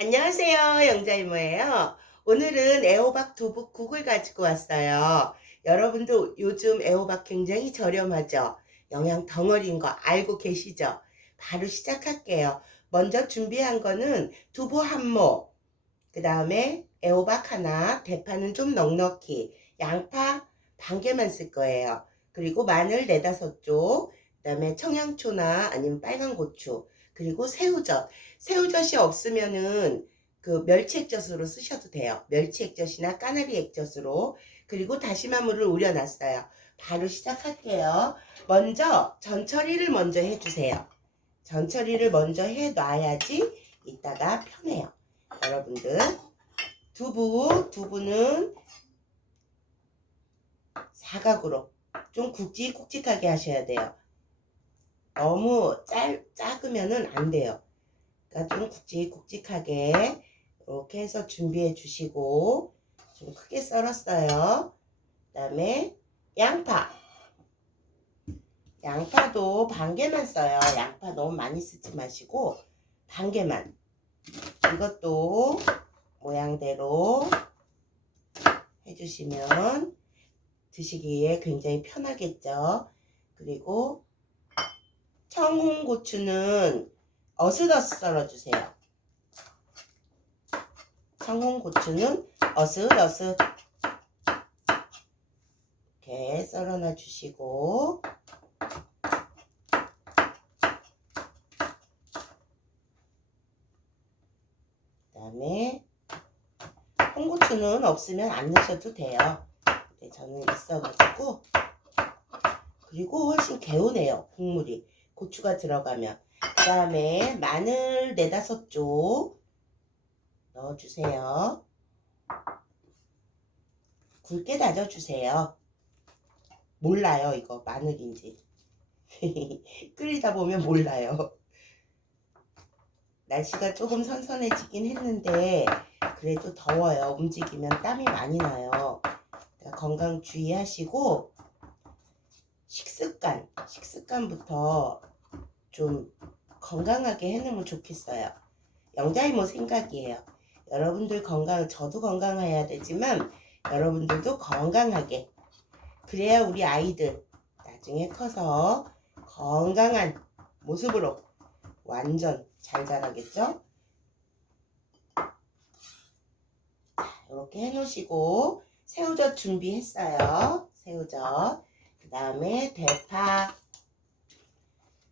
안녕하세요. 영자이모예요. 오늘은 애호박 두부국을 가지고 왔어요. 여러분도 요즘 애호박 굉장히 저렴하죠? 영양 덩어리인 거 알고 계시죠? 바로 시작할게요. 먼저 준비한 거는 두부 한 모, 그 다음에 애호박 하나, 대파는 좀 넉넉히, 양파 반 개만 쓸 거예요. 그리고 마늘 네다섯 쪽, 그 다음에 청양초나 아니면 빨간 고추, 그리고 새우젓. 새우젓이 없으면은 그 멸치 액젓으로 쓰셔도 돼요. 멸치 액젓이나 까나리 액젓으로. 그리고 다시마물을 우려놨어요. 바로 시작할게요. 먼저 전처리를 먼저 해주세요. 전처리를 먼저 해놔야지 이따가 편해요. 여러분들 두부 두부는 사각으로 좀 굵직굵직하게 하셔야 돼요. 너무 짤, 작으면은 안 돼요. 그러니까 좀 굵직굵직하게 이렇게 해서 준비해 주시고 좀 크게 썰었어요. 그 다음에 양파. 양파도 반 개만 써요. 양파 너무 많이 쓰지 마시고 반 개만. 이것도 모양대로 해주시면 드시기에 굉장히 편하겠죠. 그리고 청홍고추는 어슷어슷 썰어주세요. 청홍고추는 어슷어슷 이렇게 썰어놔 주시고 그 다음에 홍고추는 없으면 안 넣으셔도 돼요. 근데 저는 있어가지고 그리고 훨씬 개운해요 국물이 고추가 들어가면. 그 다음에 마늘 네다섯 쪽 넣어주세요. 굵게 다져주세요. 몰라요 이거 마늘인지. 끓이다 보면 몰라요. 날씨가 조금 선선해지긴 했는데 그래도 더워요. 움직이면 땀이 많이 나요. 건강 주의하시고 식습관, 식습관부터 좀 건강하게 해놓으면 좋겠어요. 영자이모 생각이에요. 여러분들 건강, 저도 건강해야 되지만 여러분들도 건강하게. 그래야 우리 아이들 나중에 커서 건강한 모습으로 완전 잘 자라겠죠? 이렇게 해놓으시고 새우젓 준비했어요. 새우젓. 그 다음에 대파.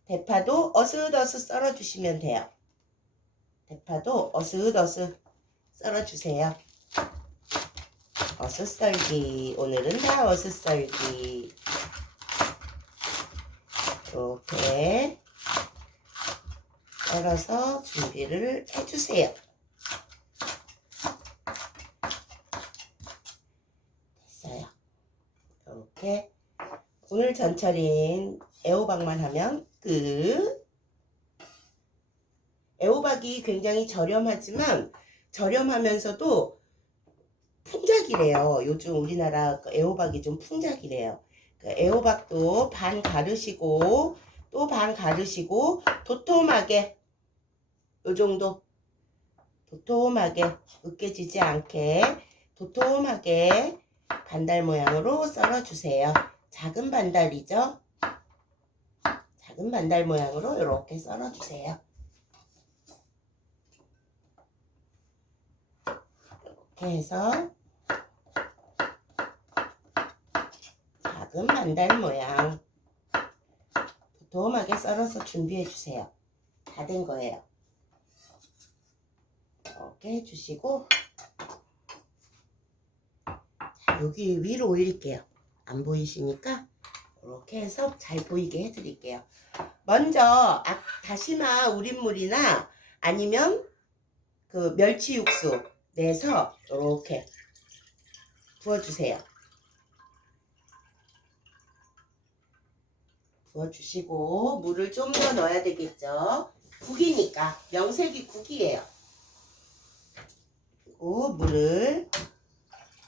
대파도 어슷어슷 썰어주시면 돼요. 대파도 어슷어슷 썰어주세요. 어슷 썰기. 오늘은 다 어슷 썰기. 이렇게 썰어서 준비를 해주세요. 됐어요. 이렇게 오늘 전철인 애호박만 하면 끝. 애호박이 굉장히 저렴하지만 저렴하면서도 풍작이래요. 요즘 우리나라 그 애호박이 좀 풍작이래요. 그 애호박도 반 가르시고 또 반 가르시고 도톰하게 요 정도 도톰하게 으깨지지 않게 도톰하게 반달 모양으로 썰어주세요. 작은 반달이죠. 작은 반달 모양으로 이렇게 썰어주세요. 이렇게 해서 작은 반달 모양 도톰하게 썰어서 준비해 주세요. 다 된 거예요. 이렇게 해주시고 자, 여기 위로 올릴게요. 안 보이시니까 이렇게 해서 잘 보이게 해드릴게요. 먼저 아, 다시마 우린물이나 아니면 그 멸치 육수 내서 이렇게 부어주세요. 부어주시고 물을 좀 더 넣어야 되겠죠. 국이니까 명색이 국이에요. 그리고 물을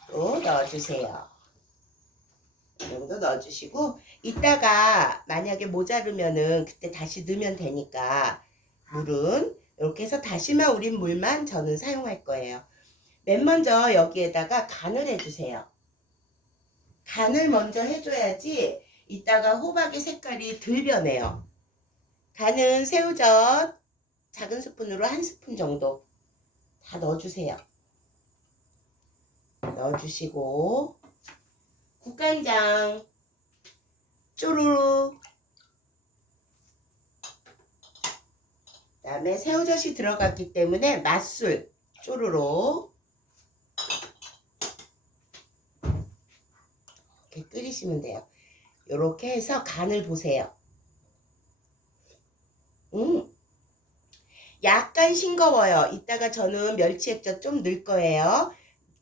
또 넣어주세요. 이 정도 넣어주시고 이따가 만약에 모자르면은 그때 다시 넣으면 되니까 물은 이렇게 해서 다시마 우린 물만 저는 사용할 거예요. 맨 먼저 여기에다가 간을 해주세요. 간을 먼저 해줘야지 이따가 호박의 색깔이 덜 변해요. 간은 새우젓 작은 스푼으로 한 스푼 정도 다 넣어주세요. 넣어주시고 국간장 쪼르르 그다음에 새우젓이 들어갔기 때문에 맛술 쪼르르 이렇게 끓이시면 돼요. 이렇게 해서 간을 보세요. 음, 약간 싱거워요. 이따가 저는 멸치 액젓 좀 넣을 거예요.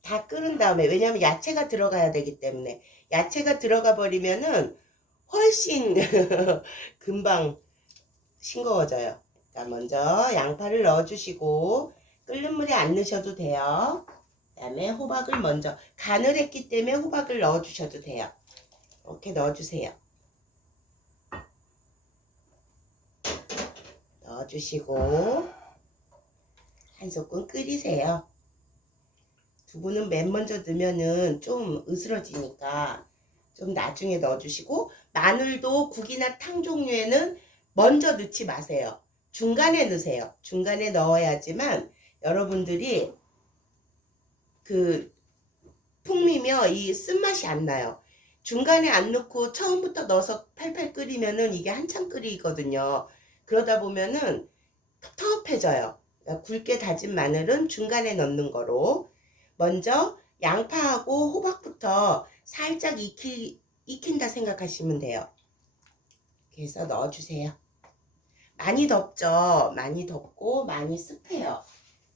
다 끓은 다음에 왜냐면 야채가 들어가야 되기 때문에 야채가 들어가 버리면은 훨씬 금방 싱거워져요. 자, 먼저 양파를 넣어주시고 끓는 물에 안 넣으셔도 돼요. 그 다음에 호박을 먼저 간을 했기 때문에 호박을 넣어주셔도 돼요. 이렇게 넣어주세요. 넣어주시고 한 소끔 끓이세요. 두부는 맨 먼저 넣으면은 좀 으스러지니까 좀 나중에 넣어주시고 마늘도 국이나 탕 종류에는 먼저 넣지 마세요. 중간에 넣으세요. 중간에 넣어야지만 여러분들이 그 풍미며 이 쓴맛이 안 나요. 중간에 안 넣고 처음부터 넣어서 팔팔 끓이면은 이게 한참 끓이거든요. 그러다 보면은 텁텁해져요. 그러니까 굵게 다진 마늘은 중간에 넣는 거로 먼저 양파하고 호박부터 살짝 익히, 익힌다 생각하시면 돼요. 그래서 넣어주세요. 많이 덥죠? 많이 덥고 많이 습해요.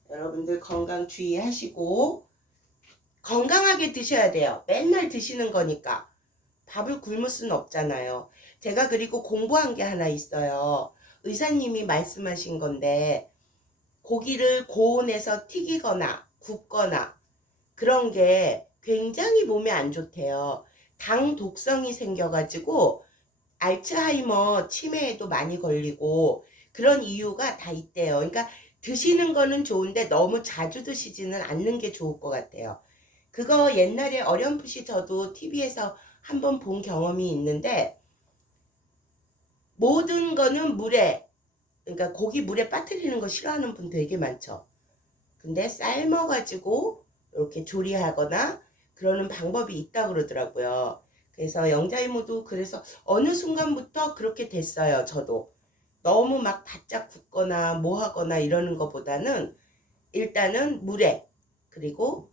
여러분들 건강 주의하시고 건강하게 드셔야 돼요. 맨날 드시는 거니까. 밥을 굶을 수는 없잖아요. 제가 그리고 공부한 게 하나 있어요. 의사님이 말씀하신 건데 고기를 고온에서 튀기거나 굽거나 그런 게 굉장히 몸에 안 좋대요. 당 독성이 생겨가지고 알츠하이머 치매에도 많이 걸리고 그런 이유가 다 있대요. 그러니까 드시는 거는 좋은데 너무 자주 드시지는 않는 게 좋을 것 같아요. 그거 옛날에 어렴풋이 저도 TV에서 한번 본 경험이 있는데 모든 거는 물에 그러니까 고기 물에 빠뜨리는 거 싫어하는 분 되게 많죠. 근데 삶아가지고 이렇게 조리하거나 그러는 방법이 있다 그러더라고요. 그래서 영자이모도 그래서 어느 순간부터 그렇게 됐어요. 저도 너무 막 바짝 굽거나 뭐 하거나 이러는 것보다는 일단은 물에 그리고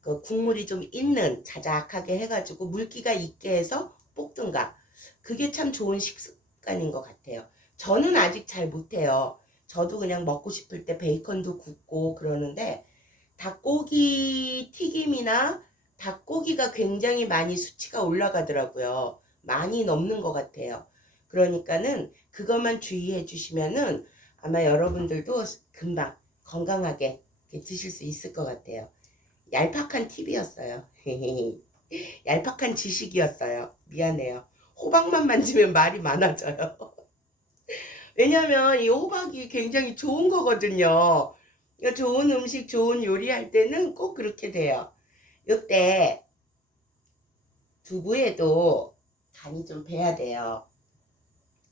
그 국물이 좀 있는 자작하게 해가지고 물기가 있게 해서 볶든가 그게 참 좋은 식습관인 것 같아요. 저는 아직 잘 못해요. 저도 그냥 먹고 싶을 때 베이컨도 굽고 그러는데 닭고기 튀김이나 닭고기가 굉장히 많이 수치가 올라가더라고요. 많이 넘는 것 같아요. 그러니까는 그것만 주의해 주시면은 아마 여러분들도 금방 건강하게 드실 수 있을 것 같아요. 얄팍한 팁이었어요. 얄팍한 지식이었어요. 미안해요. 호박만 만지면 말이 많아져요. 왜냐면 이 호박이 굉장히 좋은 거거든요. 좋은 음식, 좋은 요리할 때는 꼭 그렇게 돼요. 이때 두부에도 간이 좀 배야 돼요.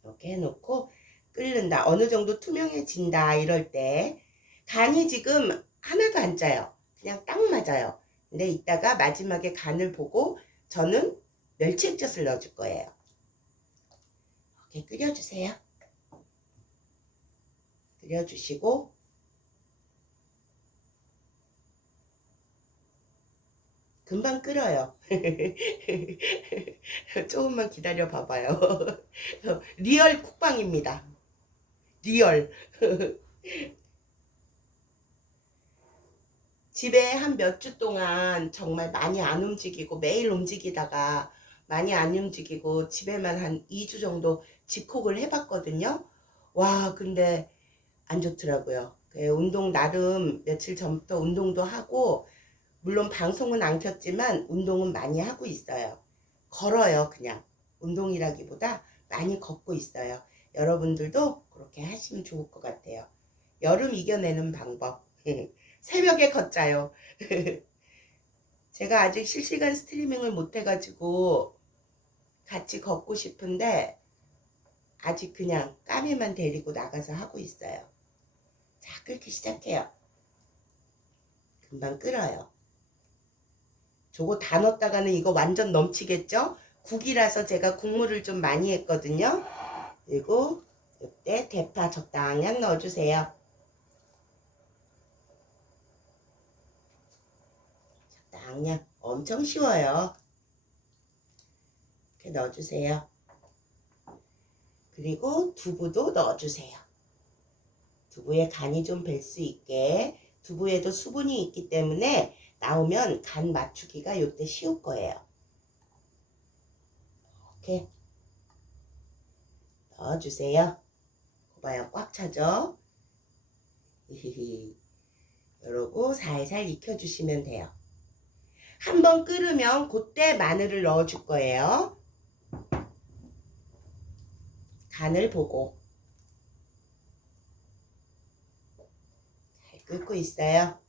이렇게 해놓고 끓는다. 어느 정도 투명해진다. 이럴 때 간이 지금 하나도 안 짜요. 그냥 딱 맞아요. 근데 이따가 마지막에 간을 보고 저는 멸치액젓을 넣어줄 거예요. 이렇게 끓여주세요. 끓여주시고 금방 끓어요. 조금만 기다려 봐봐요. 리얼 쿡방입니다. 리얼. 집에 한 몇 주 동안 정말 많이 안 움직이고 매일 움직이다가 많이 안 움직이고 집에만 한 2주 정도 집콕을 해봤거든요. 와, 근데 안 좋더라고요. 그 운동 나름 며칠 전부터 운동도 하고 물론 방송은 안 켰지만 운동은 많이 하고 있어요. 걸어요, 그냥. 운동이라기보다 많이 걷고 있어요. 여러분들도 그렇게 하시면 좋을 것 같아요. 여름 이겨내는 방법. 새벽에 걷자요. 제가 아직 실시간 스트리밍을 못 해가지고 같이 걷고 싶은데 아직 그냥 까미만 데리고 나가서 하고 있어요. 자, 끓기 시작해요. 금방 끓어요. 저거 다 넣었다가는 이거 완전 넘치겠죠? 국이라서 제가 국물을 좀 많이 했거든요. 그리고 이때 대파 적당량 넣어주세요. 적당량 엄청 쉬워요. 이렇게 넣어주세요. 그리고 두부도 넣어주세요. 두부에 간이 좀벨수 있게 두부에도 수분이 있기 때문에 나오면 간 맞추기가 이때 쉬울 거예요. 이렇게 넣어주세요. 봐요, 꽉 차죠? 이러고 살살 익혀주시면 돼요. 한번 끓으면 그때 마늘을 넣어줄 거예요. 간을 보고 잘 끓고 있어요.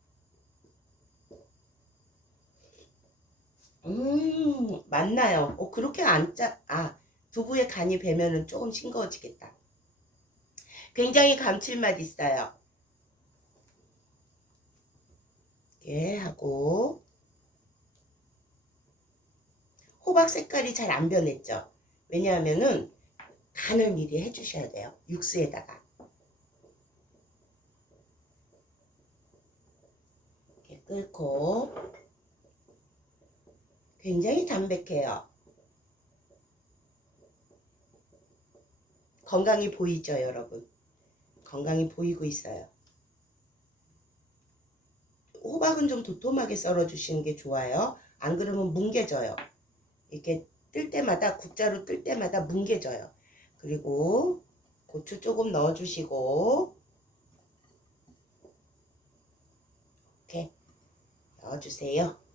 음, 맞나요? 어, 그렇게 안 짜, 아, 두부에 간이 배면은 조금 싱거워지겠다. 굉장히 감칠맛 있어요. 이렇게 하고, 호박 색깔이 잘 안 변했죠? 왜냐하면은 간을 미리 해주셔야 돼요. 육수에다가. 이렇게 끓고, 굉장히 담백해요. 건강이 보이죠, 여러분? 건강이 보이고 있어요. 호박은 좀 도톰하게 썰어주시는 게 좋아요. 안 그러면 뭉개져요. 이렇게 뜰 때마다, 국자로 뜰 때마다 뭉개져요. 그리고 고추 조금 넣어주시고, 이렇게 넣어주세요.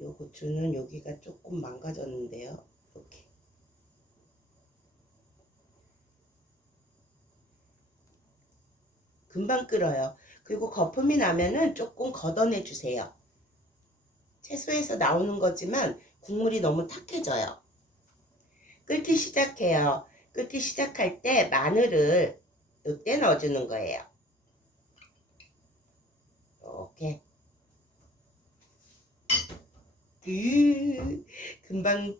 요 고추는 여기가 조금 망가졌는데요. 이렇게. 금방 끓어요. 그리고 거품이 나면은 조금 걷어내 주세요. 채소에서 나오는 거지만 국물이 너무 탁해져요. 끓기 시작해요. 끓기 시작할 때 마늘을 이때 넣어주는 거예요. 이렇게. 으, 금방